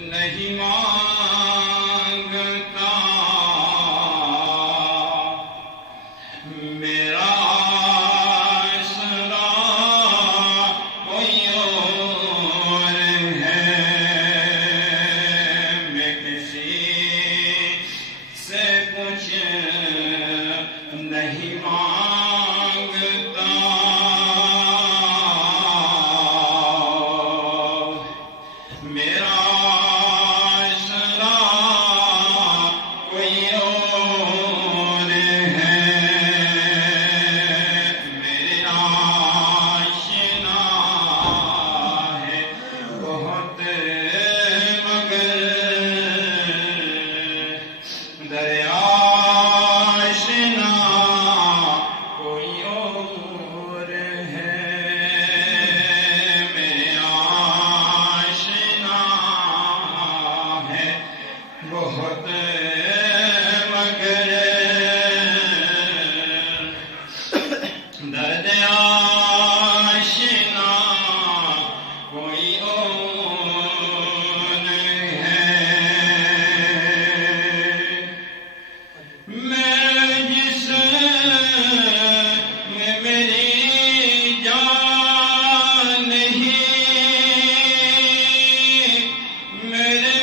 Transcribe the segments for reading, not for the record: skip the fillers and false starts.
نہیں مانگتا میرا سلا کوئی اور ہے میں کسی سے کچھ نہیں مانگتا میرا بہت مگر درد آشنا کوئی اور ہے میں جس میں میری جان نہیں میرے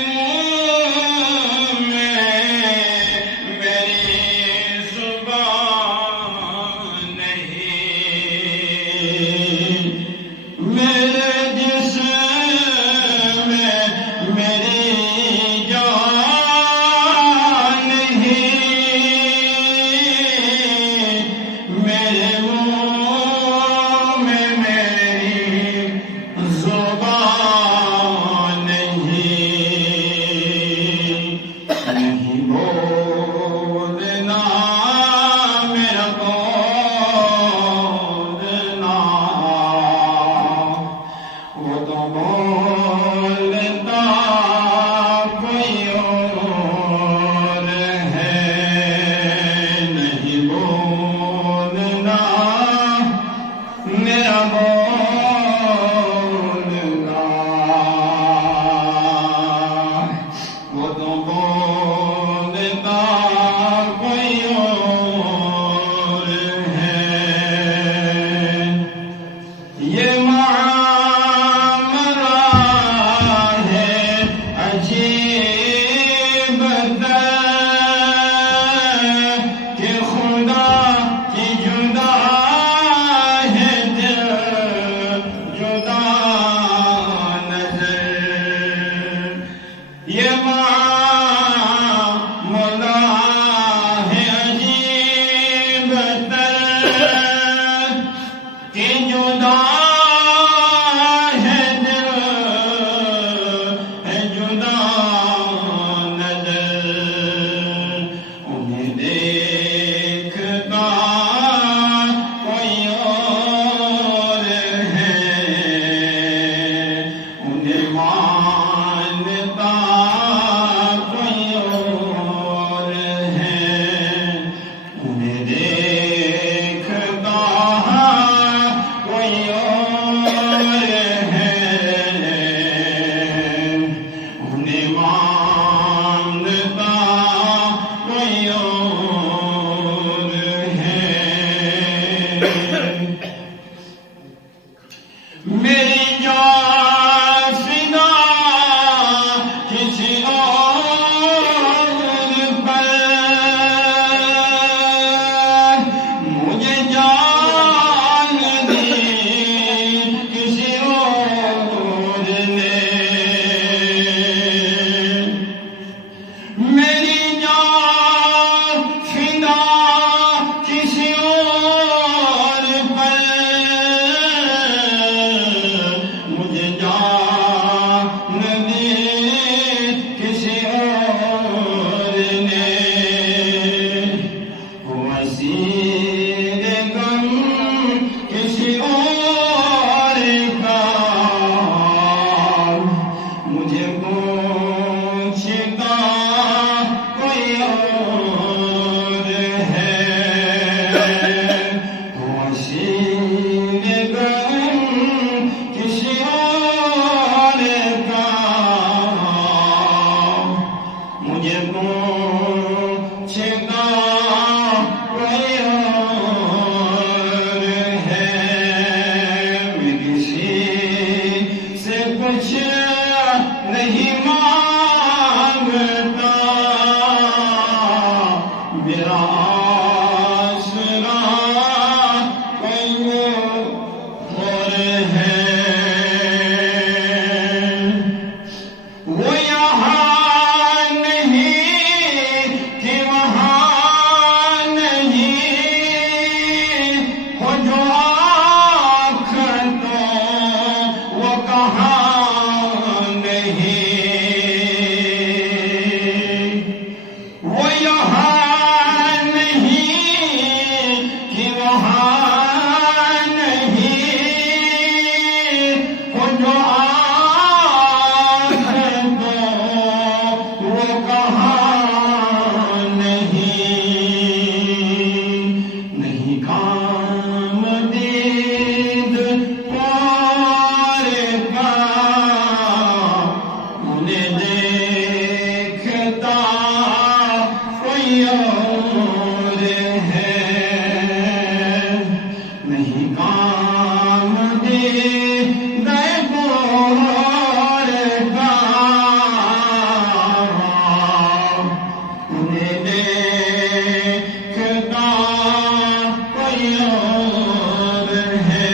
نہیں مانگتا میرا آسرا کوئی اور ہے وہ یہاں نہیں کہ وہاں نہیں ہو جو آنکھ تو وہ کہاں نہیں وہ یہاں نہیں کہ وہاں نہیں ہو جو آنکھ تو وہ کہاں نہیں کام دید پار کا انہیں دیکھتا کوئی اور ہے نہیں کام دید پار کا انہیں دیکھتا کوئی اور ہے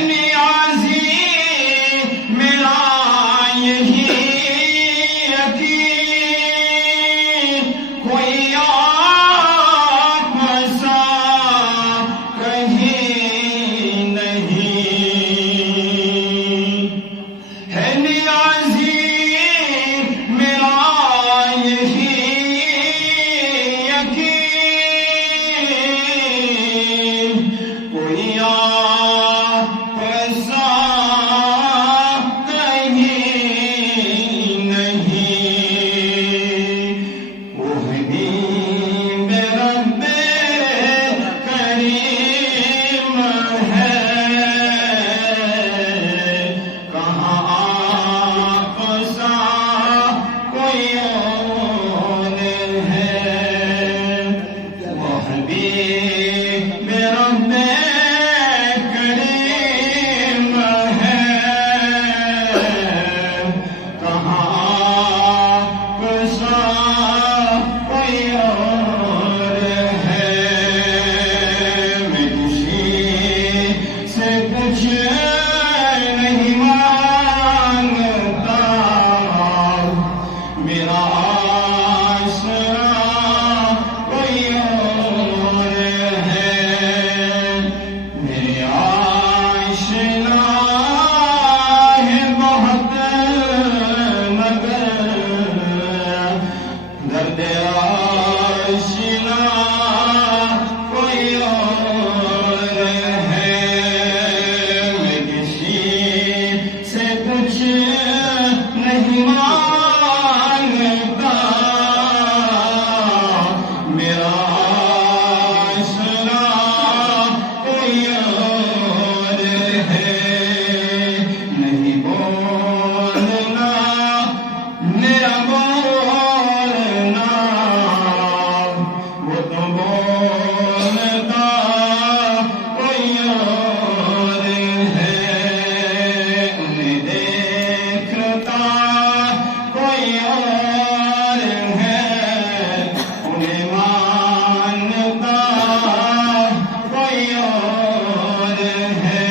نیازی میرا یہی یقین کوئی آپ سا کہیں نہیں ہے نیازی میرا یہی یقین کوئی آپ سا کہیں نہیں وہ حبیب رب کریم ہے کہاں آپ سا کوئی اور ہے وہ حبیب رب کریم ہے کہاں آپ سا کوئی اور ہے میں کسی سے کچھ نہیں مانگتا میرا آسرا کوئی اور ہے میرے آشنا ہے بہت مگر درد آشنا کوئی اور ہے میں کسی سے کچھ نہیں مانگتا میرا آشنا کوئی اور ہے نہیں بولنا میرا بولنا وہ تو بولتا کوئی اور ہے انہیں دیکھتا کوئی اور ہے انہیں مانتا کوئی اور ہے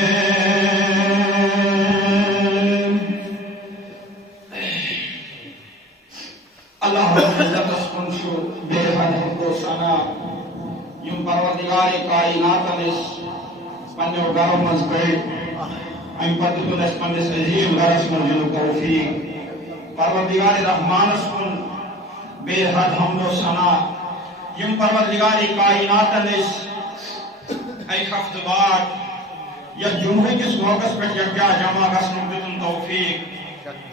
اللہ رب العزت اسکن شو بے حد حمد و ثنا یم پروردگار کائنات اس پنجو گھرو مز بیٹھ ام پتہ تو اس پنجس عظیم گھرس من جنو توفیق پروردگار رحمان اسکن بے حد حمد و ثنا یم پروردگار کائنات اس ایک ہفتہ بعد یا جمعہ کس موقع پر یکجا جمع گژھنُک دِتُن توفیق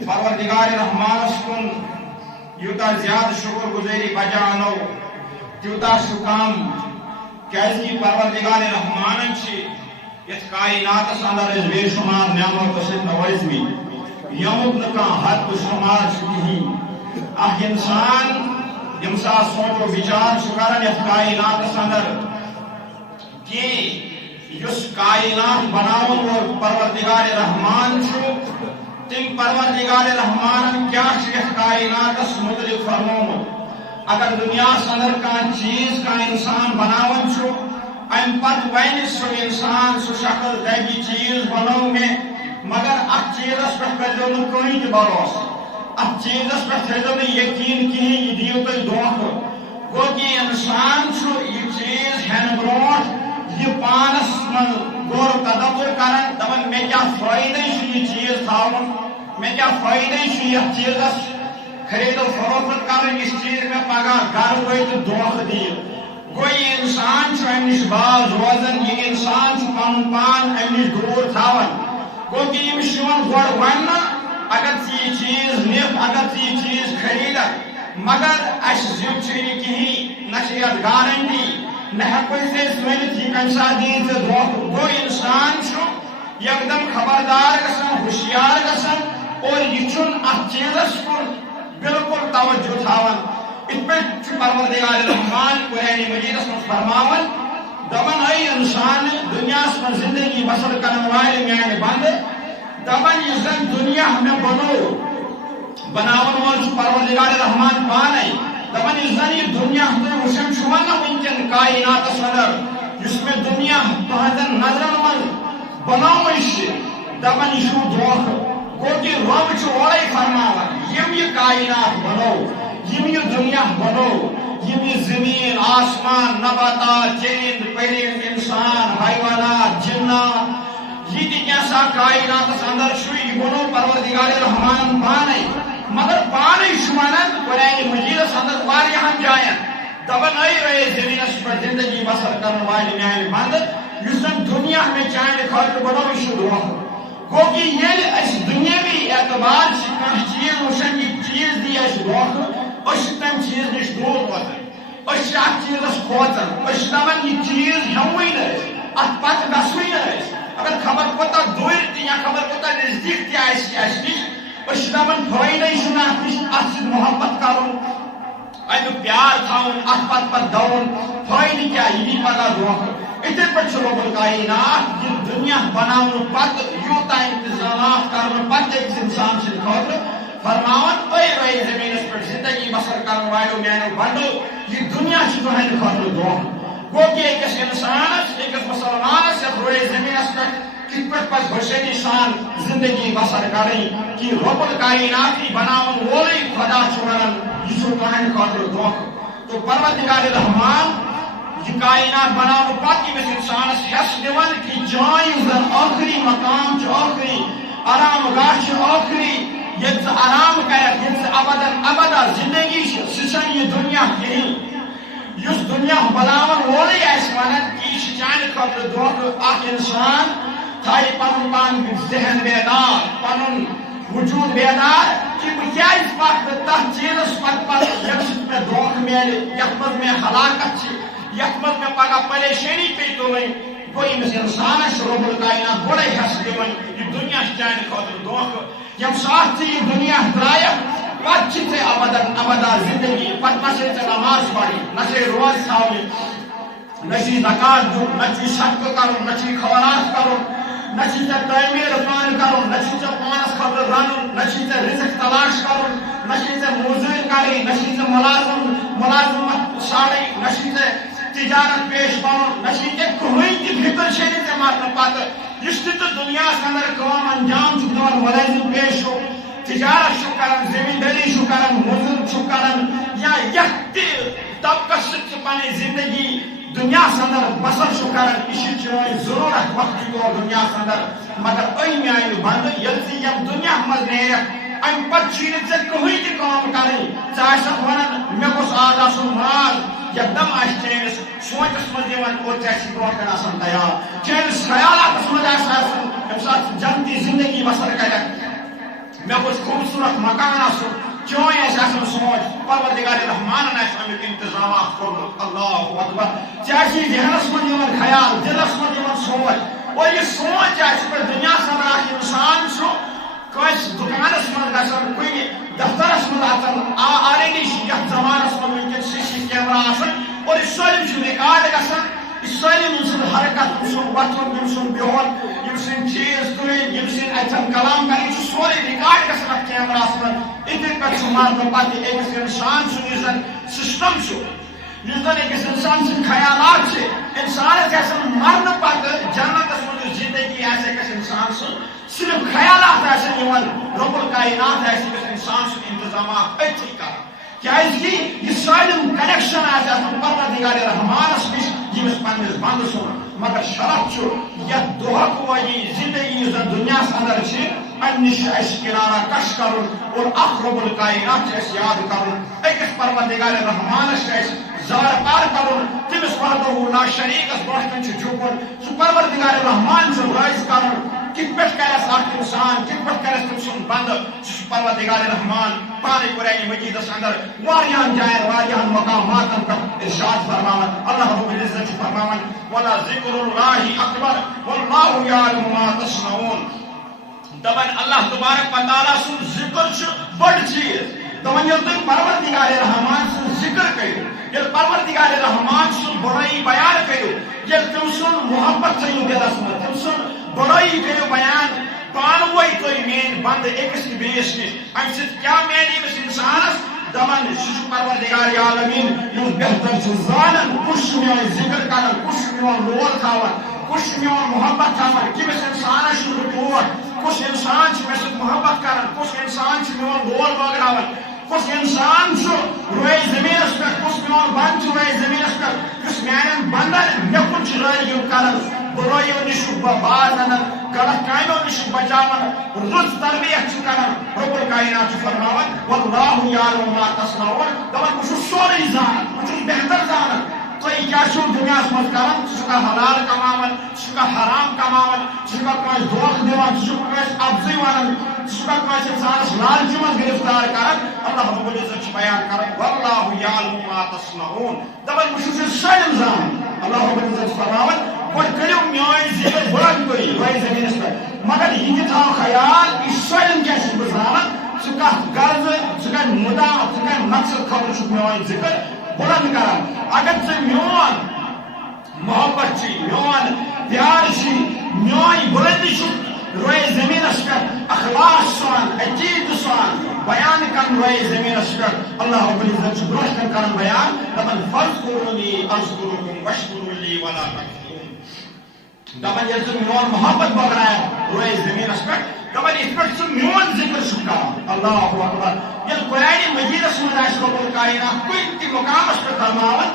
پروردگار رحمان اسکن یوتا زیادہ شکر گزاری بجانو تیوتا شکام کیازکی پروردگار رحمان چھ یت کائنات اندر بے شمار نعمت سے نوازمی یوم نہ حد و شمار کہیں اخ انسان یمسا سوچ و وچار کران یت کائنات اندر کہ یس کائنات بناون اور پروردگار رحمان چھو تم پروردگار رحمان کیا شیخ کائنات متعلق فرمومت اگر دنیا اندر کان چیز کا انسان بناون چھو ام پت ون سو انسان سو شکل دگی چیز بنو میں مگر ات چیزس پہ کرو نا کہیں تہ بھروسہ ات چیزس پہ تھو نا یقین کہیں یہ دیو تھی دھوکہ گو کہ انسان چھو یہ چیز ہین برونٹ یہ پانس من غور تدبر کرن دپان میں کیا فائدہ یہ چیز تھاون میں کیا فائدہ یہ چیزس خرید و فروخت کرن اس چیز میں پگہ گھر وی تو دھوکہ دی گو یہ انسان چھو ام نش باز روزن یہ انسان چھو پن پان ام نش دور تھاون گو کہ یمس گوڑ ون اگر یہ چیز نف اگر یہ چیز خرید مگر اس زیب چھ کہیں نہ گارنٹی نہ ہیکو ورنت یہ کم سات دین ژے دھوکہ گو انسان چھو یکدم خبردار گژھان ہوشیار گژھان اور یہ چھن ات چیزس کن بالکل توجہ تھاون ات پہ پروردگار رحمان قرآن مجیدس من فرماون دپان اے انسان دنیا من زندگی بسر کرن والے میانہ بند دپان یہ زن دنیا میں بنو بناون وول پروردگار رحمان پانے دپان یہ زن یہ دنیا تھی وچھان چھو نا ونکن کائنات اندر اس میں دنیا تہذن نظرن من بناوش دپان یہ چھو دھوکہ گو کہ رب چھو اورے فرماون یم یہ کائنات بنو یم یہ دنیا بنو یم یہ زمین آسمان نباتات چرند پرند انسان حیوانات جنات یہ تہ کیسا کائنات اندر چھو یہ بنو پروردگار رحمان پانے مگر پانے چھو ونان قرآن مجیدس اندر واریاہن جائن دپان اے رے زمینس پر زندگی بسر کرن والے میانہ بند یس زن دنیا میں چانہ خاطر بنو یہ چھو دھوکہ گو کہ یل اس دنیاوی اعتبار سے کانٛہہ چیز وچھان یہ چیز دی اس دھوکہ اس تم چیز نش دور واتن اس ات چیزس کھوژان اس دپان یہ چیز ہیوٕے نہ ات پتہ گژھوٕے نہ اگر خبر کوتاہ دور تہ یا خبر کوتاہ نزدیک تہ آسہِ اس نش اس دپان فٲیدے چھُنہٕ ات نش ات سۭتۍ محبت کرُن امیُک پیار تھاوُن ات پتہٕ دون فٲیدٕ کیاہ یہ دی پگاہ دھوکہ اتھے پہ رب الکائنات یہ دنیا بناون پتہ یوتاہ انتظامات کرن پتہ ایک انسان سند خاطر فرماون اے رے زمینس پہ زندگی بسر کرن والو میانو بندو یہ دنیا چھ تہندِ خاطر دھوکہ گو کہ ایکس انسانس ایکس مسلمانس یتھ روئے زمینس پہ کت پہ پز بشری سان زندگی بسر کریں کہ رب الکائنات بناون وولے خدا چھ ونان یہ چھ تہندِ خاطر دھوکہ تو پروردگار رحمان یہ کائنات بناو پتہ یمس انسانس حس دِوان کہ جائیں زن آخری مقام چھ آخری آرام گاہ چھ آخری یہ آرام کرک یہ ابداً ابدا زندگی سہ یہ دنیا کہیں اس دنیا بناون وولے آس ونان کہ یہ چانہ خاطر دھوکہ اخ انسان تھائی پن پان ذہن بیدار پن وجود بیدار کہ بہ کیاز پتہ تتھ چیزس پتہ یمہ سۭتۍ مےٚ دھوکہ میلہِ یتھ منٛز مےٚ ہلاکت چھ یتھ منٛز مےٚ پگاہ پریشانی پے تُلٕنۍ گوٚو ییٚمِس اِنسانس رب الکائنات گۄڈے حس دِوان یہِ دنیا چھ چانہِ خٲطرٕ دھوکہ یم ساتھ ژٕ یہِ دنیا ترٛایکھ پتہٕ چھِ ژےٚ ابداً ابدا زندگی پتہٕ نہ چھے ژےٚ نماز پرٕنۍ نہ چھے روزٕ تھاونہِ نہ چھُے زکات دیُن نہ چھُے صدقہٕ کرُن نہ چھُے خیرات کرُن نہ چھُے ژےٚ تعمیٖر پانہٕ کرُن نہ چھُے ژےٚ پانس خٲطرٕ رنُن نہ چھُے ژےٚ رزق تلاش کرُن نہ چھُے ژےٚ موٚزوٗرۍ کرٕنۍ نہ چھُے ژےٚ ملازمت ژھانڈٕنۍ نہ چھُے ژےٚ تجارت پیش کرُن نہ چھُے ژےٚ کٕہٕنۍ تہِ فکر چھے نہٕ ژےٚ مرنہٕ پتہٕ یُس تہِ ژٕ دنیاہس اندر کٲم انجام چھُکھ دِوان ملٲزم پیش چھُ تجارت چھُ کران زمیندٲری چھُ کران موٚزوٗرۍ چھُ کران یا یتھ تہِ طبقس سۭتۍ ژٕ پنٕنۍ زندگی دنیاہس اندر بسر چھُ کران یہِ چھِ چٲنۍ ضروٗرت وقتہٕ طور دنیاہس اندر مگر اے میانہِ بندٕ ییٚلہِ ژٕ یتھ دنیا منٛز نیرکھ امہِ پتہٕ چھُے نہٕ ژےٚ کٕہٕنۍ تہِ کٲم کرٕنۍ ژٕ آسکھ ونان مےٚ گوٚژھ آز آسُن مال یکدم آسہِ چٲنِس سونچس منٛز یِوان اور ژےٚ چھِ برونٛہہ کَنہِ آسان تیار چٲنِس خیالاتس منٛز آسہِ آسان ییٚمہِ ساتہٕ ژٕ جنتی زندگی بسر کرکھ مےٚ گوٚژھ خوٗبصوٗرت مکان آسُن چٲنۍ آسہِ آسان سونچ پروردگار رحمانن آسہِ امیُک انتظامات کوٚرمُت اللہ اکبر ژےٚ آسی ذہنس منٛز یِوان خیال دلس منٛز یِوان سونچ اور یہِ سونچ آسہِ پتہٕ دُنیاہس اندر اکھ انسان چھُ کٲنٛسہِ دُکانس منٛز گژھان کُنہِ دفترس منٛز اژان آلریڈی چھِ یتھ زمانس منٛز ونکیٚن سی سی کیمرا آسان اور یہِ سٲلِم چھُ رِکارڈ گژھان سٲلِم یِم سٕنٛز حرکت یِم سُنٛد وۄتھُن یِم سُنٛد بِہُن یِم سٕنٛدۍ چیٖز تُلٕنۍ یِم سٕنٛدۍ اَتھٮ۪ن کلام کَرٕنۍ یہِ چھُ سورُے رِکاڈ گژھان اَتھ کیمراہَس منٛز یِتھٕے پٲٹھۍ چھُ مرنہٕ پتہٕ أکِس اِنسان سُنٛد یُس زَن سِسٹم چھُ یُس زَن أکِس اِنسان سٕنٛدۍ خیالات چھِ اِنسانَس گژھن مرنہٕ پتہٕ جنتس منٛز یُس زندگی آسہِ أکِس اِنسان سُنٛد صرف خیالات آسن یِوان رۄب الکاینات آسہِ أکِس اِنسان سُنٛد اِنتظامات أتھی کران کیازکہِ یہِ سٲلِم کنیکشن آسہِ آسان پروردگارِ رحمانس نِش ییٚمِس پننِس بنٛدٕ سُنٛد مگر شرط چھُ یتھ دۄہُک وٲیی زندگی یُس زن دُنیاہس اندر چھِ امہِ نِش چھُ اسہِ کنارہ کش کرُن اور اکھ رۄب الکاینات چھُ اسہِ یاد کرُن أکِس پروردگارِ رحمانس چھُ اسہِ زارٕ پار کرُن تٔمِس وحدہُ لا شریٖکس برونٛٹھ کَنۍ چھُ جھُکُن سُہ پروردگارِ رحمان چھُ رٲضۍ کرُن کِتھ پٲٹھۍ کرِ اَسہِ اکھ اِنسان کِتھ پٲٹھۍ کرِ اَسہِ تٔمۍ سُنٛد بنٛدٕ سُہ چھُ پروردگارِ رحمان پانے قرآنِ مجیدس اندر واریاہن جاین واریاہن مقاماتن پٮ۪ٹھ ارشاد فرماوان اللہ رب العزت چھُ فرماوان وَلَا ذِکْرُ اللہِ اکبر وَاللہُ یعلمُ مَا تَصْنَعُونَ دپان اللہ تبارک و تعالیٰ سُنٛد ذِکر چھُ بٔڑ چیٖز دپان ییٚلہِ تُہۍ پروردگارِ رحمان سُنٛد ذِکر کٔرِو ییٚلہِ پروردگارِ رحمان سُنٛد بڑٲیی بیان کٔرِو ییٚلہِ تٔمۍ سُنٛد محبت تھٲیِو دِلس منٛز تٔمۍ سُنٛد بڑٲیی کٔرِو بیان پانہٕ ؤنۍ تُہۍ میٲنۍ بنٛدٕ أکِس تہٕ بیٚیِس نِش امہِ سۭتۍ کیٛاہ میلہِ أمِس اِنسانس دپان سُہ چھُ پروردگارِ عالمیٖن یُس بہتر چھُ زانان کُس چھُ میون ذِکر کران کُس چھُ میون لول تھاوان کُس چھُ میون محبت تھاوان کٔمِس اِنسانس چھُس بہٕ ٹوٹھ کُس اِنسان چھُ مےٚ سۭتۍ محبت کران کُس اِنسان چھُ میون لول بٲگراوان کُس اِنسان چھُ روزِ زٔمیٖنس پٮ۪ٹھ کُس میون بنٛدٕ چھُ روزِ زٔمیٖنس پٮ۪ٹھ یُس میانٮ۪ن بنٛدن مےٚ کُن چھُ رٲغِب کران بُرٲیو نِش چھُ باز انان غلط کامیو نِش چھُ بچاوان رٕژ تربیت چھُ کران رۄب الکاینات چھُ فرماوان واللہُ یعلمُ ما تَصْنَعُونَ دپان بہٕ چھُس سورُے زانان بہٕ چھُس بہتر زانان تُہۍ کیٛاہ چھُو دُنیاہس منٛز کران ژٕ چھُکھا حلال کماوان ژٕ چھُکھا حرام کماوان ژٕ چھُکھا کٲنٛسہِ دھوکہٕ دِوان ژٕ چھُکھ کٲنٛسہِ افضٕے ونان ژٕ چھُکھا کٲنٛسہِ اِنسانس لالچہِ منٛز گرفتار کران اللہ رب العزت چھُ بیان کران واللہُ یعلمُ ما تَصْنَعُونَ دپان بہٕ چھُس یہِ سٲلِم زانان اللہ رب العزت چھُ فرماوان گۄڈٕ کٔرِو میٲنۍ ذِکر بلند تُہۍ روزِ زٔمیٖنس پٮ۪ٹھ مگر یہِ تہِ تھاو خیال یہِ سٲلِم کیٛاہ چھُس بہٕ زانان ژٕ کتھ غرضہٕ ژٕ کتھ مُدا ژٕ کتھ مقصد خٲطرٕ چھُکھ میٲنۍ ذِکر بلند کران اگر ژٕ میون محبت چھی میون پیار چھی میٲنۍ بلندی چھُکھ روزِ زٔمیٖنس پٮ۪ٹھ اخلاص سان عقیٖدٕ سان بیان کرن روزِ زٔمیٖنس پٮ۪ٹھ اللہ رب العزت چھُ برونٛٹھ کَنۍ کران بیان دپان فاذکرونی اذکرکم واشکروا لی ولا تکفرون دپان ییٚلہِ ژٕ میون محبت بٲگراوکھ روزِ زٔمیٖنس پٮ۪ٹھ دپان یِتھ پٲٹھۍ ژٕ میون ذِکر چھُکھ کران اللہ اکبر ییٚلہِ قرآنِ مجیدس منٛز آسہِ رۄب الکاینات کُنہِ تہِ مقامس پٮ۪ٹھ فرماوان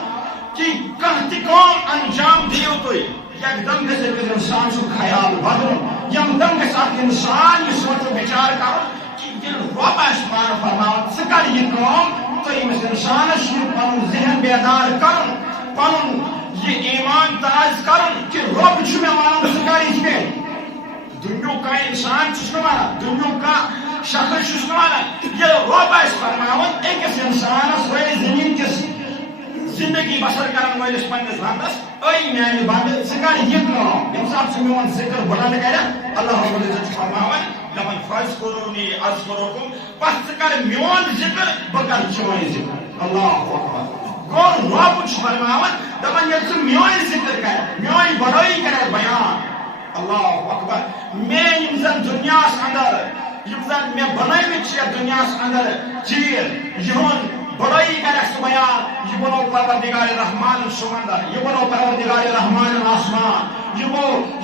کہ کانٛہہ تہِ کٲم انجام دِیِو تُہۍ یکدم گژھِ أکِس اِنسان سُنٛد خیال بدلُن یکدم گژھِ اکھ اِنسان یہِ سونٛچُن بِچار کرُن کہ ییٚلہِ رۄب آسہِ پانہٕ فرماوان ژٕ کر یہِ کٲم تہٕ أمِس اِنسانس چھُ پنُن ذہن بیدار کرُن پنُن یہِ ایمان تاز کرُن کہ رۄب چھُ مےٚ ونان ژٕ کر یِتھ کٔنۍ دُنیُک کانٛہہ اِنسان چھُس نہٕ ونان دُنیُک کانٛہہ شخص چھُس نہٕ ونان ییٚلہِ رۄب آسہِ فرماوان أکِس اِنسانس روزِ زٔمیٖن کِس زندگی بسر کرن وٲلِس پننِس بنٛدس أے میانہِ بنٛدٕ ژٕ کر یہِ کٲم ییٚمہِ ساتہٕ ژٕ میون ذِکر بلند کرکھ اللہ رب العزت چھُ فرماوان دپان فاذکرونی اذکرکم پتہٕ ژٕ کر میون ذِکر بہٕ کرٕ چون ذِکر اللہ اکبر گوٚو رۄب چھُ فرماوان دپان ییٚلہِ ژٕ میون ذِکر کرکھ میٲنۍ بڑٲیی کرکھ بیان اللہ اکبر مےٚ یِم زن دُنیاہس اندر یِم زن مےٚ بنٲومٕتۍ چھِ یتھ دُنیاہس اندر چیٖز یِہُنٛد بڑٲیی کرکھ ژٕ بیان یہ بنو پروردگار رحمان سمندر یہ بنو پروردگار رحمان آسمان یہ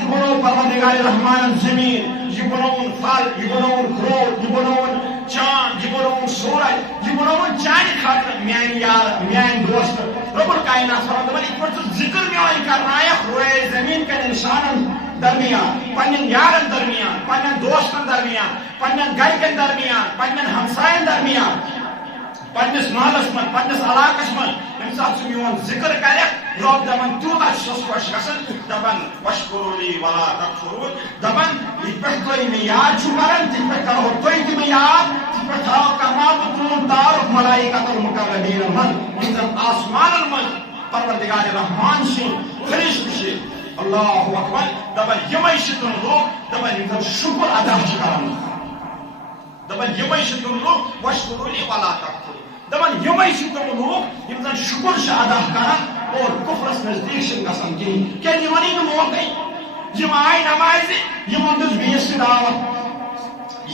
بنو پروردگار رحمان زمین یہ بنون پھل یہ بنون کھروٹ یہ بنون چاند یہ بنون سورج یہ بنون چانہِ خاطرٕ میانہِ یار میانہِ دوست رب الکائنات فرماوان یِتھ پٲٹھۍ ژٕ ذِکر میون کرنایکھ روزِ زٔمیٖن کٮ۪ن اِنسانن درمیان پننٮ۪ن یارن درمیان پننٮ۪ن دوستن درمیان پننٮ۪ن گرِکٮ۪ن درمیان پننٮ۪ن ہمساین درمیان پننس محلس من پننس علاقس من ییٚمہِ ساتہٕ ژٕ میون ذِکر کرکھ رۄب دپان تیوٗتاہ چھُس خۄش گژھان دپان واشکروا لی ولا تکفرون دپان یِتھ پٲٹھۍ تُہۍ مےٚ یاد چھُو کران تِتھ پٲٹھۍ کرہو تُہۍ تہِ مےٚ یاد تِتھ پٲٹھۍ کرناو بہٕ تُہُنٛد تعارُف ملائکۃ المقربیٖنن منٛز یِم زن آسمانن منٛز پروردگار رحمان سٕنٛدۍ فرشتہٕ چھِ اللہ اکبر دپان یِمے چھِ تِم لوٗکھ دپان یِم زن شُکر ادا چھِ کران دپان یِمے چھِ تِم لوٗکھ واشکروا لی ولا تکفرون دپان یِمے چھِ تِم لوٗکھ یِم زن شُکر چھِ ادا کران اور کفرس نزدیک گژھان کہین کیا یمن موقع یم آئی نمازِ یمن دِژ بیٚیِس دعوت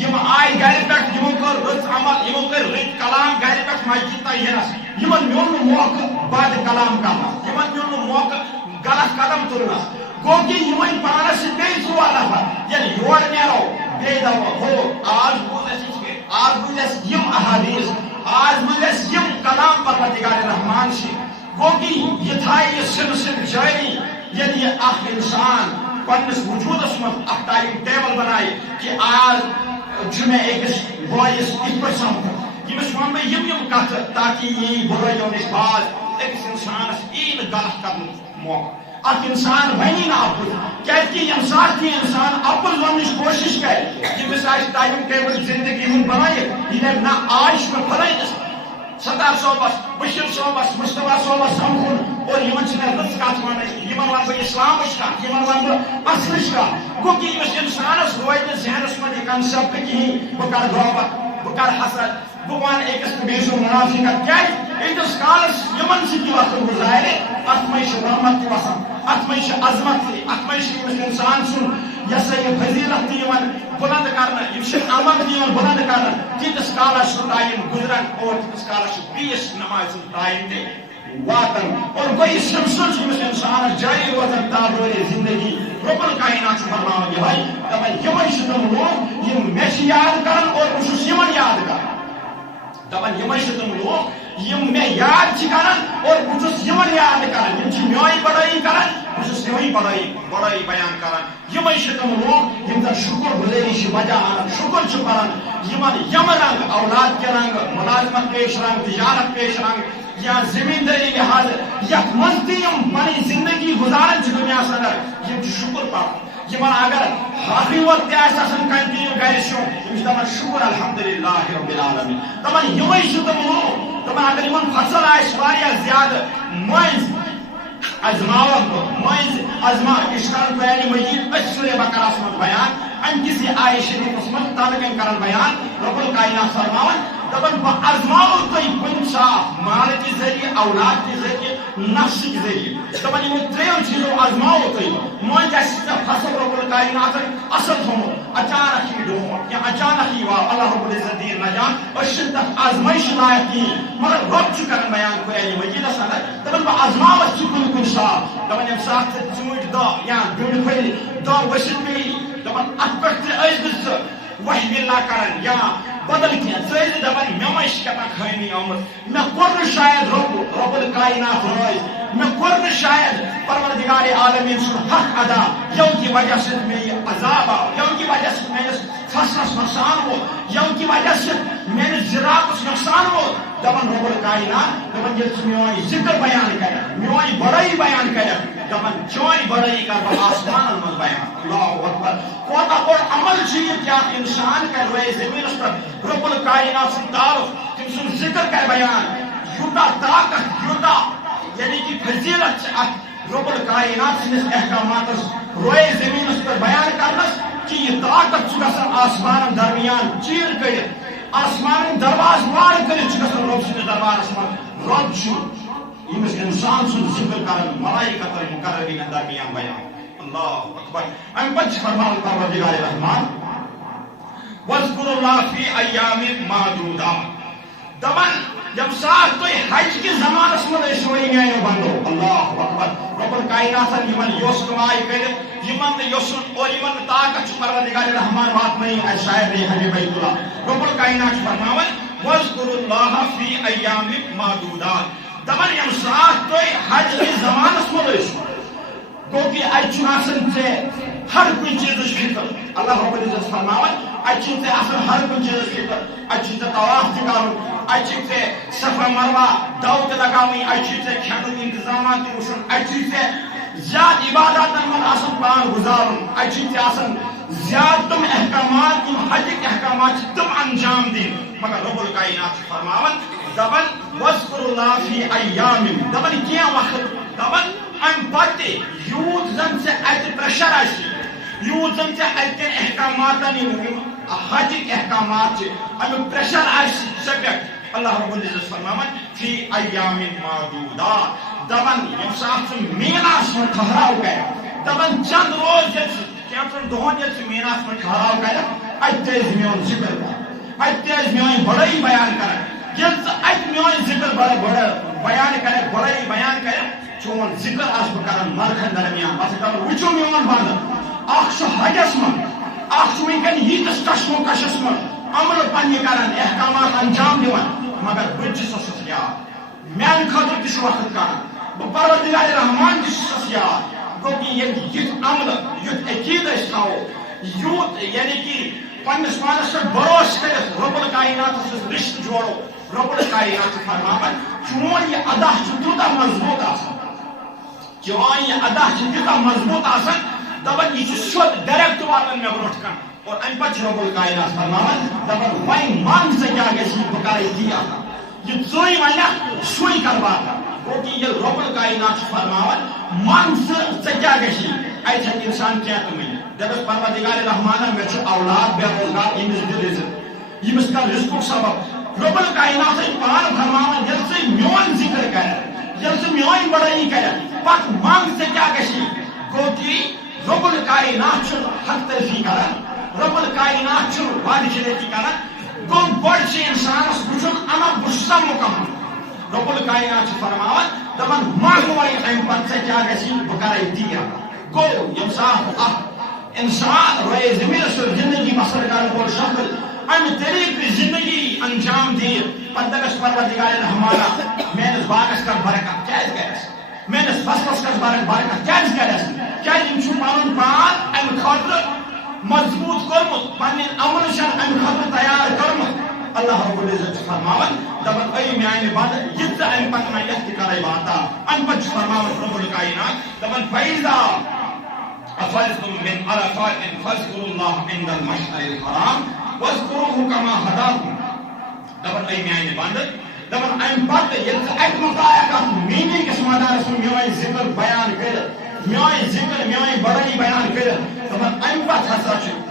یم آئی گھر پٮ۪ٹھ یمو کٔر رٕژ عمل یمو کٔر رٕتۍ کلام گھر پٮ۪ٹھ مسجد تام یِنس یمن میوٗل نہٕ موقعہٕ بد کلام کرنس یمن میوٗل نہٕ موقعہٕ غلط قدم تُلنس گوٚو کہِ یِمن پانس سۭتۍ بیٚیہِ ژور نفر ییٚلہِ یورٕ نیرو بیٚیہِ دپو ہو آز بوٗز اَسہِ یِم احادیث آز بوٗز اَسہِ یِم کلام پروردگارِ رحمان چھِ گوٚو کہِ یہِ تھایہِ یہِ سلسلہٕ جٲری ییٚلہِ یہِ اکھ اِنسان پننس وجودس منٛز اکھ ٹایم ٹیبل بنایہِ کہِ آز چھُ مےٚ أکِس بٲیِس یِتھ پٲٹھۍ سمکھُن ییٚمِس ونہٕ بہٕ یِم کتھٕ تاکہِ یہِ یی بُرٲیو نِش باز أکِس اِنسانس یی نہٕ غلط کرنُک موقعہٕ اکھ اِنسان ونی نہٕ اپُز کیازکہِ ییٚمہِ ساتہٕ تہِ اِنسان اپُز وننٕچ کوٗشش کرِ ییٚمِس آسہِ ٹایم ٹیبل زندگی ہُنٛد بنٲیِتھ یہِ دپہِ نہ آز چھُ مےٚ فلٲنِس ستار صٲبس بشیر صٲبس مصطفیٰ صٲبس سمکھُن اور یِمن چھِ مےٚ رٕژ کتھ ونٕنۍ یِمن ونہٕ بہٕ اسلامٕچ کتھ یِمن ونہٕ بہٕ اصلٕچ کتھ گوٚو کہِ ییٚمِس اِنسانس روزِ نہٕ ذہنس منٛز یہِ کنسپٹ کِہیٖنۍ بہٕ کرٕ غٲبت بہٕ کرٕ حسد بہٕ ونہٕ أکِس تہٕ بیٚیہِ سُنٛد منافقت کیازِ ییٖتِس کالس یِمن سۭتۍ وقت گُزارِ اتھ منٛز چھِ رحمت تہِ وسان اتھ منٛز چھِ عظمت تہِ اتھ منٛز چھِ ییٚمِس اِنسان سُنٛد یہِ ہسا یہِ فضیلت تہِ یِوان بُلند کرنہٕ یِم چھِ عمل تہِ یِوان بُلند کرنہٕ تیٖتِس کالس چھُ ٹایم گُزران اور تیٖتِس کالس چھُ بیٚیِس نمازِ ہُنٛد ٹایم تہِ واتان اور گوٚو یہِ سلسلہٕ چھُ ییٚمِس اِنسانس جاری روزان تابوری زندگی رب الکائنات چھُ فرماوان یِہوٚے دپان یِمے چھِ تِم لوٗکھ یِم مےٚ چھِ یاد کران اور بہٕ چھُس یِمن یاد کران دپان یِمے چھِ تِم لوٗکھ یِم مےٚ یاد چھِ کران اور بہٕ چھُس یِمن یاد کران یِم چھِ میٲنۍ بڑٲیی کران بہٕ چھُس یِہٕے بڑٲیی بیان کران یِمے چھِ تِم لوٗکھ یِم زن شُکر گُزٲری چھِ بجا انان شُکر چھِ پران یِمن یِم رنگ اولاد کے رنگ ملازمت پیش رنگ تجارت پیش رنگ یا زمیندٲری لحاظ یتھ منٛز تہِ یِم پنٕنۍ زندگی گُزاران چھِ دُنیاہس انٛدر یِم چھِ شُکر پران یِمن اگر ہاکھٕے وقت تہِ آسہِ آسان کنٹِنیو گرِ سیُن یِم چھِ دپان شُکر الحمدللہ رب العالمین دپان یِمے چھِ تِم لوٗکھ دپان اگر یِمن فصل آسہِ واریاہ زیادٕ مٔنٛزۍ ازماوکھ بہٕ مٔنٛزۍ یہِ چھُ کران قرآنِ مجیٖد أتھۍ سورہ بقرہس منٛز بیان امہِ کِسی آیہِ شریٖفس منٛز تَلہٕ کَنۍ کران بیان رب الکائنات فرماوان دپان بہٕ ازماوو تۄہہِ کُنہِ ساتہٕ مالہٕ کہِ ذٔریعہٕ اولاد کہِ ذٔریعہٕ نفسٕکۍ ذٔریعہٕ دپان یِمو ترٛیٚیو چیٖزو ازماوو تۄہہِ مٔنٛزۍ آسہِ ژےٚ فصل رب الکائناتن اصل تھوٚمُت اچانک یی ڈونٛٹھ یا اچانک یی واو اللہ رب العزت دِیِن نجات أسۍ چھِنہٕ تتھ آزمٲیشہِ لایق کِہیٖنۍ مگر رب چھُ کران بیان قرآنِ مجیٖدس انٛدر دپان بہٕ ازماوس ژٕ کُنہِ ساتہٕ دپان ییٚمہِ ساتہٕ ژٕ ژوٗنٛٹھۍ دہ یا ڈوٗنۍ پھلۍ دہ ؤسِتھ پیٚیی دپان اتھ پٮ۪ٹھ تہِ ٲسۍ نہٕ ژٕ وحی باللہ کران یا بدل کینٛہہ ژٕ ٲسۍ دپان مےٚ ما چھِ کیٛاہ تام خٲمی آمٕژ مےٚ کوٚر نہٕ شاید رب الکائنات رٲضۍ مےٚ کوٚر نہٕ شاید پروردگارِ عالمیٖن سُنٛد حق ادا ییٚمہِ کہِ وجہ سۭتۍ مےٚ یہِ عذاب آو ییٚمہِ کہِ وجہ سۭتۍ میٲنِس فصلس نۄقصان ووت ییٚمہِ کہِ وجہ سۭتۍ میٲنِس زِراعتس نۄقصان ووت دپان رب الکائنات دپان ییٚلہِ ژٕ میون ذکر بیان کرکھ میٲنۍ بڑٲیی بیان کرکھ دپان چٲنۍ بڑٲیی کرٕ بہٕ آسمانن منٛز بیان اللہ اکبر کوتاہ بوٚڑ عمل چھُ یہِ کہِ اکھ اِنسان کرِ روزِ زٔمیٖنس پٮ۪ٹھ رب الکائنات سُنٛد تعارُف تٔمۍ سُنٛد ذکر کرِ بیان یوٗتاہ طاقت یوٗتاہ یعنی کہ فضیلت چھِ اتھ رب الکائنات سٕنٛدِس احکاماتس روزِ زٔمیٖنس پٮ۪ٹھ بیان کرنس کہ یہِ طاقت چھُ گژھان آسمانن درمیان چیٖر کٔڑِتھ آسمانن درواز وارٕ کٔرِتھ چھُ گژھان رۄب سٕنٛدِس دربارس منٛز رب چھُ ییٚمِس اِنسان سُنٛد ذکر کران ملائکتن مقربیٖنن درمیان بیان اللہ اکبر امہِ پتہٕ چھِ فرماوان پروردگارِ رحمان واذکروا اللہ فی ایام معدودات دپان ییٚمہِ ساتہٕ تُہۍ حج کِس زمانس منٛز ٲسِو میانیو بندو اللہ اکبر رب الکائناتن یِمن یوٚس کماے کٔرِتھ یِمن نہٕ یوٚسُن اور یِمن نہٕ طاقت چھُ پروردگارِ رحمان واتنٲیِن اَسہِ شاید بیٚیہِ حجِ بیت اللہ رب الکائنات چھُ فرماوان واذکروا اللہ فی ایام معدودات دپان ییٚمہِ ساتہٕ تُہۍ حج کِس زمانس منٛز ٲسِو گوٚو کہِ اَتہِ چھُ آسان ژےٚ ہر کُنہِ چیٖزٕچ فِکر اللہ رب العزت فرماوان اَتہِ چھُ ژےٚ آسان ہر کُنہِ چیٖزٕچ فِکر اَتہِ چھُ ژےٚ طواف تہِ کرُن اَتہِ چھُ ژےٚ صفا مروا دو تہِ لگاوٕنۍ اَتہِ چھُ ژےٚ کھٮ۪نُک انتظامات تہِ وٕچھُن اَتہِ چھُ ژےٚ زیادٕ عباداتن منٛز آسان پان گُزارُن اَتہِ چھُ ژےٚ آسان زیادٕ تِم احکامات یِم حجٕکۍ احکامات چھِ تِم انجام دِنۍ مگر رب الکائنات چھُ فرماوان دپان واذکروا اللہ فی ایام دپان کینٛہہ وقت دپان امہِ پتہٕ یوٗت زن ژےٚ اتہِ پریشر آسہِ یوٗت زن ژےٚ اتکٮ۪ن احکاماتن یِم حجٕکۍ احکامات چھِ امیُک پریشر آسہِ ژےٚ پٮ۪ٹھ اللہ رب العزت فرماوان فی ایام معدودات دپان یم سات میناس من ٹھہراؤ کر دپان چند روز کینژن دہن یل میناس من ٹھہراؤ کر اتہ میون ذکر کر اتہ میون بڑائی بیان کر یل ات میون ذکر بیان کر بڑائی بیان کر چون ذکر آس بہ کران مرخن درمیان بس دپان وچھو میون بند اخ حجس من اخ ونکن یتس کشمو کشس من عمل پنہ کران احکامات انجام دِوان مگر بہ چھُسس یاد میانہ خاطر تہ وقت کران بہ پروردگار رحمان تہ چھُسس یاد گو کہ یت عمل یت عقید اس تھاو یوت یعنی کہ پنس پانس پہ بھروس کرت رب الکائنات رشتہ جوڑو رب الکائنات فرماون چون یہ ادا تیوتاہ مضبوط آسان چون یہ ادا تیوتاہ مضبوط آسان دپان یہ سیود ڈائریکٹ واتان مے برونٹ کن اور ام پتہ رب الکائنات فرماون دپان وۄنۍ مان ژےٚ کیاہ گژھی بہٕ کرے تی عطا یہ ژٕے ونکھ سُے کر واتان گو کہ یہ رب الکائنات فرماون مان ژےٚ کیاہ گژھی اتہِ ہیٚکہِ انسان کینٛہہ تہِ ؤنِتھ دپس پروردگار رحمانہ مے چھُ اولاد بے روزگار ییٚمِس دِ رزق ییٚمِس کر رزقُک سبب رب الکائنات پان فرماون ییٚلہِ ژٕ میون ذکر کرکھ ییٚلہِ ژٕ میٲنۍ بڑٲیی کرکھ پتہٕ منگ ژےٚ کیاہ گژھی گو کہ رب الکائنات چھُ حق تلفی کران رب الکائنات چھُ وعدٕ خلٲفی کران گو گۄڈٕ چھُ انسانس وٕچھُن انا بہٕ چھُسا مکمل رب الکائنات چھُ فرماون دپان منگ وۄنۍ امہِ پتہٕ ژےٚ کیاہ گژھی بہٕ کرے تی عطا گو یم سات اخ انسان روئے زمین سے زندگی بسر کرنے وول شخص امہ طریقہ زندگی انجام دی پتہ دپس پروردگار رحمانہ میانس باغس کر برکت کیاز کرس میانس فصلس کر برکت کیاز کرس کیاز یم چھُ پنُن پان امہ خاطر مضبوط کورمت پنن عمل چھن امہ خاطر تیار کورمت اللہ رب العزت فرماون دپان اے میانہ بند یہ امہ پتہ میں یتھ کرے واتا امہ پتہ فرماون رب الکائنات دپان فیضا افضتم من عرفات فاذكروا الله عند المشعر الحرام واذكروه كما هداكم دپان اے میانہ بند دپان امہ پتہ یہ اک مقایا میانی کس مدارس میون ذکر بیان کر میون ذکر میون بڑائی بیان کر دپان امہ پتہ ہسا چھ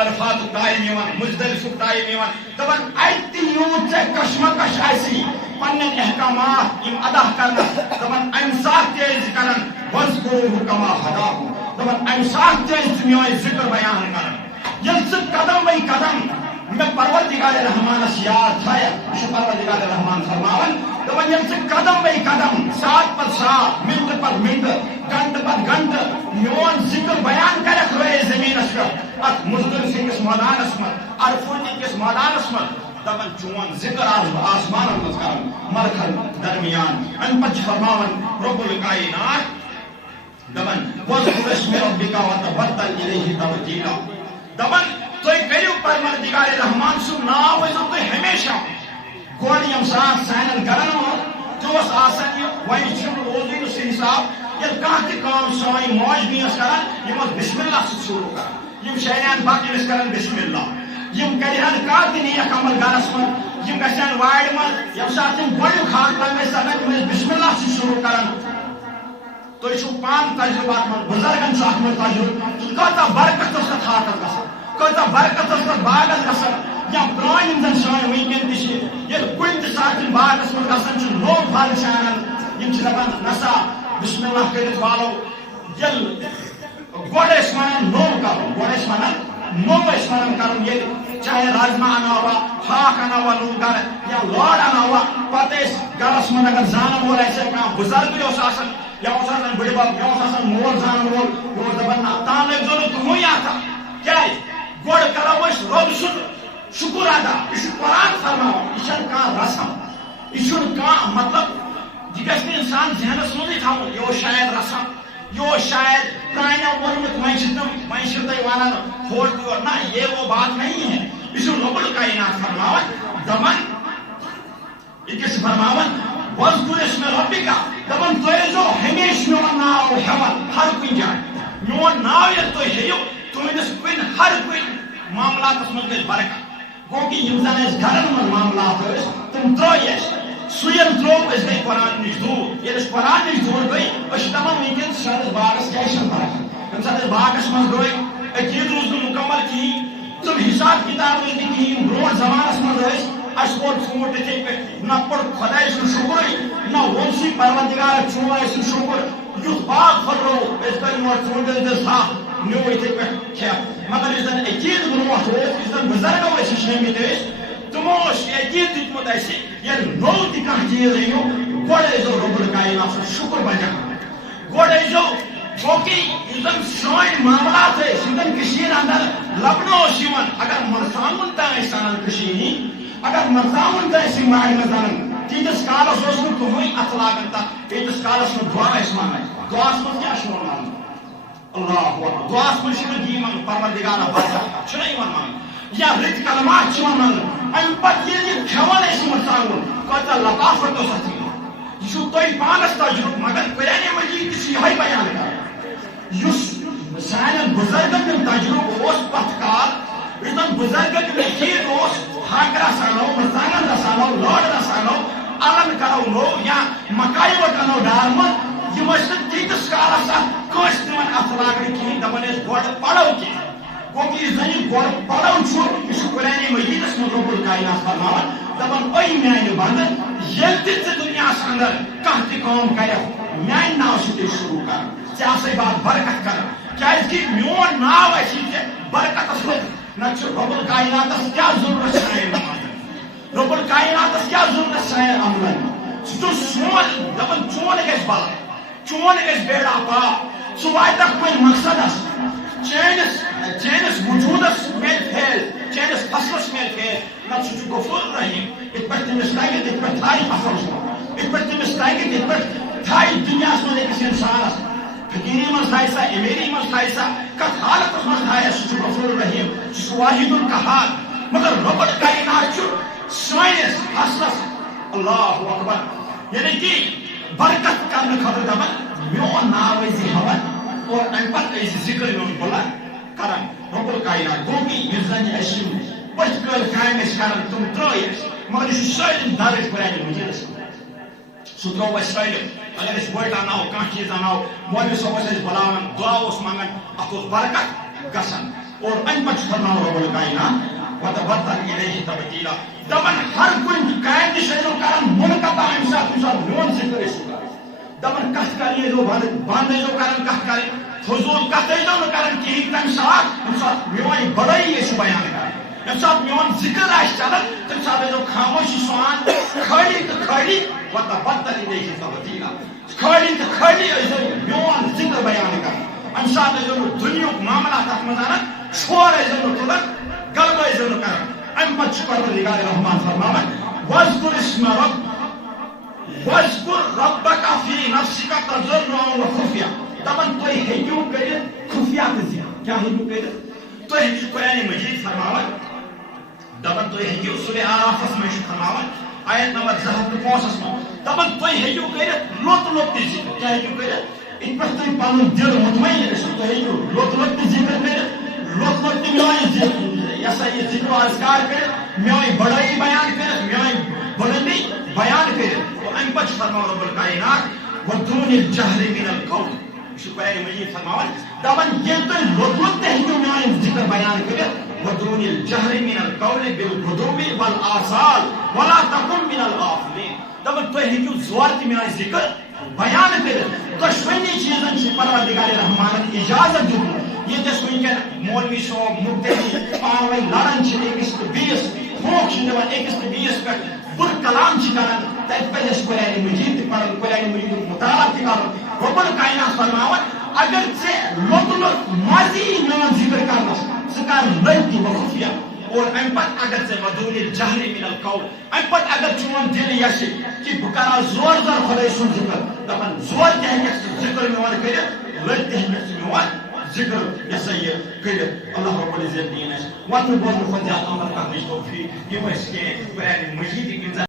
عرفات ٹائم یوان مزدلفہ ٹائم یوان دپان اتہ یوت ژےٚ کشمکش آسی پنن احکامات یم ادا کرنا دپان امہ سات تیز کران واذكروه كما هداكم دپان امہ سات تیز میون ذکر بیان کران یل ژٕ قدم بے قدم مے پروردگار رحمانس یاد تھایا یہ پروردگار رحمان فرماون دپان یل ژٕ قدم بے قدم سات پتہ سات منٹ پتہ منٹ گھنٹہ پتہ گھنٹہ میون ذکر بیان کرکھ روئے زمینس پہ ات مزدلفہ کس میدانس من عرفہ کس میدانس من دپان چون ذکر آسمان مز کران مرخن درمیان امہ پتہ فرماون رب الکائنات دپان واذکر اسم ربک وتبتل الیہ تبتیلا دپان تُہۍ کٔرِو پروردگار رحمان سُنٛد ناو ٲسِو تُہۍ ہمیشہ گۄڈٕ ییٚمہِ ساتہٕ سانٮ۪ن گرن منٛز تہِ اوس آسان یہِ وۄنۍ چھُنہٕ روزٕے نہٕ سُہ حساب ییٚلہِ کانٛہہ تہِ کٲم سٲنۍ موج بیٚنہِ ٲس کران یِم ٲس بسم اللہ سۭتۍ شروٗع کران یِم شیرہن بتہٕ ٲسۍ کران بسم اللہ یِم کرہن کانٛہہ تہِ نیک عمل گرس منٛز یِم گژھن وارِ منٛز ییٚمہِ ساتہٕ تِم گۄڈنیُک خاتمہ ٲسۍ ژٹان تِم ٲسۍ بسم اللہ سۭتۍ شروٗع کران تُہۍ چھِو پانہٕ تجربہٕ اتھ منٛز بُزرگن چھُ اتھ منٛز تجربہٕ کۭژاہ برکت ٲس اتھ ہاکس گژھان کۭژاہ برکت ٲس تتھ باغس گژھان یا پرٛٲنۍ یِم زن سٲنۍ ونکیٚن تہِ چھِ ییٚلہِ کُنہِ تہِ ساتہٕ یِم باغس منٛز گژھان چھِ نوٚو پھل چھِ انان یِم چھِ دپان نسا بسم اللہ کٔرِتھ والو ییٚلہِ گۄڈٕ ٲسۍ ونان نوٚو کرُن گۄڈٕ ٲسۍ ونان نوٚو ٲسۍ ونان کرُن ییٚلہِ چاہے رازما اناوا ہاکھ اناوا نوٚو گرٕ یا لٲر اناوا پتہٕ ٲسۍ گرس منٛز اگر زانن وول آسہِ ہا کانٛہہ بُزرگٕے اوس آسان یا اوس آسان بٕڈِ بب یا اوس آسان مول زانن وول یہِ اوس دپان نہ تام لٲگزیٚو نہٕ کٕہٕنۍ اتھا کیازِ گۄڈٕ کرو أسۍ رۄب سُنٛد شُکر ادا یہ قرآن فرماوان یہ چھنہٕ کانٛہہ رسم یہ چھُنہٕ کانٛہہ مطلب یہ گژھِ نہٕ انسان ذہنس منٛزٕے تھاوُن یہ اوس شاید رسم یہ اوس شاید پرٛانیو ووٚنمُت وۄنۍ چھِ تِم وۄنۍ چھِو تُہۍ ونان کھوٹ یور نہ یہ وہ بات نہیں ہے یہ چھُ رۄب الکائنات فرماوان دپان یہ کیاہ چھُ فرماوان واذکر اسم ربک دپان تُہۍ ٲسۍزیٚو ہمیشہِ میون ناو ہٮ۪وان ہر کُنہِ جایہِ میون ناو ییٚلہِ تُہۍ ہیٚیِو تُہنٛدِس کُنہِ ہر کُنہِ معاملاتس منٛز گژھِ برکت گوٚو کہ یِم زن اَسہِ گرن منٛز معاملات ٲسۍ تِم ترٛٲے اَسہِ سُہ ییٚلہِ ترٛوو أسۍ گٔے قرآن نِش دوٗر ییٚلہِ أسۍ قرآن نِش دوٗر گٔے أسۍ چھِ دپان ونکیٚن سٲنِس باغس کیازِ چھنہٕ برکت ییٚمہِ ساتہٕ أسۍ باغس منٛز گٔے عقیٖد روٗز نہٕ مُکمل کِہیٖنۍ تِم حساب کِتاب روٗدۍ نہٕ کِہیٖنۍ برونٛٹھ زمانس منٛز ٲسۍ اس ووت ژوٗنٛٹھ تِتھٕے پٲٹھۍ نہ پوٚر خۄداے سُنٛد شُکرٕے نہ ووٚن سُے پروردگار چون اَسہِ شُکر یُتھ باغ پھٔٹروو أسۍ کٔرۍ یور ژوٗنٛٹھٮ۪ن تہِ صاف نیوٗ یِتھٕے پٲٹھۍ کھٮ۪تھ مگر یُس زن عقیٖد برونٛٹھ اوس یُس زن بُزرگو ٲسۍ ہیٚچھنٲومٕتۍ ٲسۍ تِمو اوس یہِ عقیٖد دیُتمُت اَسہِ ییٚلہِ نوٚو تہِ کانٛہہ چیٖز أنِو گۄڈٕ ٲسۍزیو رۄب الکائنات سُنٛد شُکر بجان گۄڈٕ ٲسۍزیو چوٗنٛکہِ یُس زن سٲنۍ معاملات ٲسۍ یِم زن کٔشیٖرِ انٛدر لبنہٕ اوس یِوان اگر مرژٕوانٛگُن تام ٲسۍ انان کٔشیٖرِ ہِنٛدۍ اگر مرژٕوانٛگُن تہِ ٲسۍ یِم وارِ منٛز انان تیٖتِس کالس اوس نہٕ کٕہٕنۍ اتھٕ لاگان تتھ تیٖتِس کالس نہٕ دُعا ٲسۍ منٛگان دُعاہس منٛز کیٛاہ چھُ یِوان منٛگنہٕ اللہ اکبر دُعاہس منٛز چھِ یِوان یی منٛگنہٕ پروردگارا برکت چھُنہ یِوان منٛگنہٕ یا رٕتۍ کلمات چھِ یِوان منٛگنہٕ امہِ پتہٕ ییٚلہِ یہِ کھٮ۪وان ٲسۍ مرژٕوانٛگُن کۭژاہ لطافت ٲس اتھ یِوان یہ تھی پانس تجربہ مگر قرآن مجید تہ یہ بیان کر سان بزرگن ہند تجربہ پتھ کال اس بزرگن عقید ہاک رسانو مرژانگن رسانو لٲر رسانو الن کرو نو یا مکائی وٹ انو ڈالمت یہ تیتس کالس اتھ تمن اتھ لاگن کہین دپان گۄڈٕ پڑو کی گو کہ زن گۄڈٕ پڑو یہ قرآن مجیدس من رب الکائنات فرمان دپان اے میانہ بندٕ ییٚلہِ تہِ ژٕ دُنیاہس اندر کانٛہہ تہِ کٲم کرکھ میانہِ ناو چھُ تیٚلہِ شروٗع کران ژےٚ آسے بات برکت کران کیازِ کہ میون ناو آسہِ ژےٚ برکتس منٛز نتہٕ چھُ رۄب الکائناتس کیٛاہ ضروٗرت سانٮ۪ن رۄب الکائناتس کیٛاہ ضروٗرت سانٮ۪ن عملن سُہ چھُ سون دپان چون گژھِ بلہٕ چون گژھِ بیڑا پاک ژٕ واتکھ وۄنۍ مقصدس چٲنِس وجوٗدس میلہِ فیض چٲنِس فصلس میلہِ فیض نتہٕ سُہ چھُ غفور رحیٖم یِتھ پٲٹھۍ تٔمِس لگہِ یِتھ پٲٹھۍ تھایہِ فصل یِتھ پٲٹھۍ تٔمِس لگہِ یِتھ پٲٹھۍ تھایہِ دُنیاہس منٛز أکِس انسانس فقیٖری منٛز تھایہِ سا امیٖری منٛز تھایہِ سا کتھ حالتس منٛز تھایس سُہ چھُ غفور رحیٖم سُہ چھُ واحد القہار مگر رۄب الکائنات چھُ سٲنِس فصلس اللہ اکبر یعنی کہ برکت کرنہٕ خٲطرٕ دپان میون ناو ٲسۍ ہاوان اور امہِ پتہٕ ٲسۍ ذکر میون بلند کران رۄب الکائنات گوٚو کہ یُس زن اَسہِ یِم پٔتھۍ کٲلۍ کامہِ ٲسۍ کران تِم ترٛٲے اَسہِ مگر یہِ چھُ سٲلِم درٕج قرآن مجیدس سُہ ترٛوو اَسہِ سٲلِم اگر أسۍ وٲٹۍ اناو کانٛہہ چیٖز اناو مولوی صٲب اوس اَسہِ بُلاوان دعا اوس منٛگان اتھ اوس برکت گژھان اور امہِ پتہٕ چھُ فرماوان رۄب الکائنات وتبتل الیہ تبتیلا دپان ہر کُنہِ کامہِ نِش ٲسۍزیو کران منقطع امہِ ساتہٕ کُنہِ ساتہٕ میون ذکر ٲسِو کران دپان کتھ کرنہِ ٲسۍزیو بنٛد ٲسۍزیو کران کتھ کرٕنۍ فضوٗل کتھ ٲسۍزیو نہٕ کران کِہیٖنۍ تمہِ ساتہٕ ییٚمہِ ساتہٕ میٲنۍ بڑٲیی ٲسِو بیان کران ییٚمہِ ساتہٕ میون ذکر آسہِ چلان تمہِ ساتہٕ ٲسۍزیو خاموشی سان خٲلی تہٕ خٲلی وتبتل الیہ تبتیلا خٲلی تہٕ خٲلی ٲسۍزیو میون ذکر بیان کران امہِ ساتہٕ ٲسۍزیو نہٕ دُنیہُک معاملات اتھ منٛز انان شور ٲسۍزیو نہٕ تُلان غلبہٕ ٲسۍزیو نہٕ کران امہِ پتہٕ چھُ پروردگار رحمان فرماوان واذکر ربک فی نفسک تضرعا وخفیہ دپان تُہۍ ہیٚکِو کٔرِتھ خفیہ تہٕ ذکر کیٛاہ ہیٚکِو کٔرِتھ تُہۍ ہیٚکِو قرآن مجید فرماوان دپان تُہۍ ہیٚکِو سورہ آرافس منٛز چھُ فرماوان آیت نمبر 205 منٛز دپان تُہۍ ہیٚکِو کٔرِتھ لوٚت لوٚت تہِ ذکر کیٛاہ ہیٚکِو کٔرِتھ یِتھ پٲٹھۍ تُہۍ پنُن دِل مطمعین ٲسِو تُہۍ ہیٚکِو لوٚت لوٚت تہِ ذکر کٔرِتھ لوٚت لوٚت تہِ میٲنۍ یہِ ہسا یہِ ذکر و اذکار کٔرِتھ میٲنۍ بڑٲیی بیان کٔرِتھ میٲنۍ بلندی بیان کٔرِتھ امہِ پتہٕ چھُ فرماوان رۄب الکائنات ودون الجہر من القول یہ چھُ قرآن مجید فرماوان دپان ییٚلہِ تُہۍ لوٚت لوٚت تہِ ہیٚکِو میٲنۍ ذکر بیان کٔرِتھ ودون الجہر من القول بالغدو والآصال ولا تکن من الغافلین دپان تُہۍ ہیٚکِو زورٕ تہِ میٲنۍ ذکر بیان کٔرِتھ دۄشوٕنی چیٖزن چھُ پروردگار رحمانن اجازت دیُتمُت ییٚتہِ أسۍ وٕنکیٚن مولوی صٲب مُفتی پانہٕ ؤنۍ لڑان چھِ أکِس تہٕ بیٚیِس پھونٛک چھِ دِوان أکِس تہٕ بیٚیِس پٮ۪ٹھ بُرٕ کلام چھِ کران تتہِ پزِ اَسہِ قرآن مجید تہِ پرُن قرآن مجیدُک مطالعہ تہِ کرُن رۄب الکائنات فرماوان اگر ژےٚ لوٚت لوٚت مزٕ یی میون ذکر کرنس ژٕ کر لٔٹۍ تہِ وخفیہ اور امہِ پتہٕ اگر ژےٚ ودون الجہر من القول امہِ پتہٕ اگر چون دل یژھِ کہِ بہٕ کرٕ زور زور خۄداے سُنٛد ذکر دپان زور تہِ ہیٚککھ ژٕ ذکر میون کٔرِتھ لٔٹۍ تہِ ہیٚککھ ژٕ میون ذکر یہ سا یہ کٔرِتھ اللہ رب العزت دِیِن اَسہِ وَننہٕ بوزنہٕ کھۄتہٕ زیادٕ عمل کرنٕچ توفیٖق یِم ٲسۍ کینٛہہ قرآن مجیدٕکۍ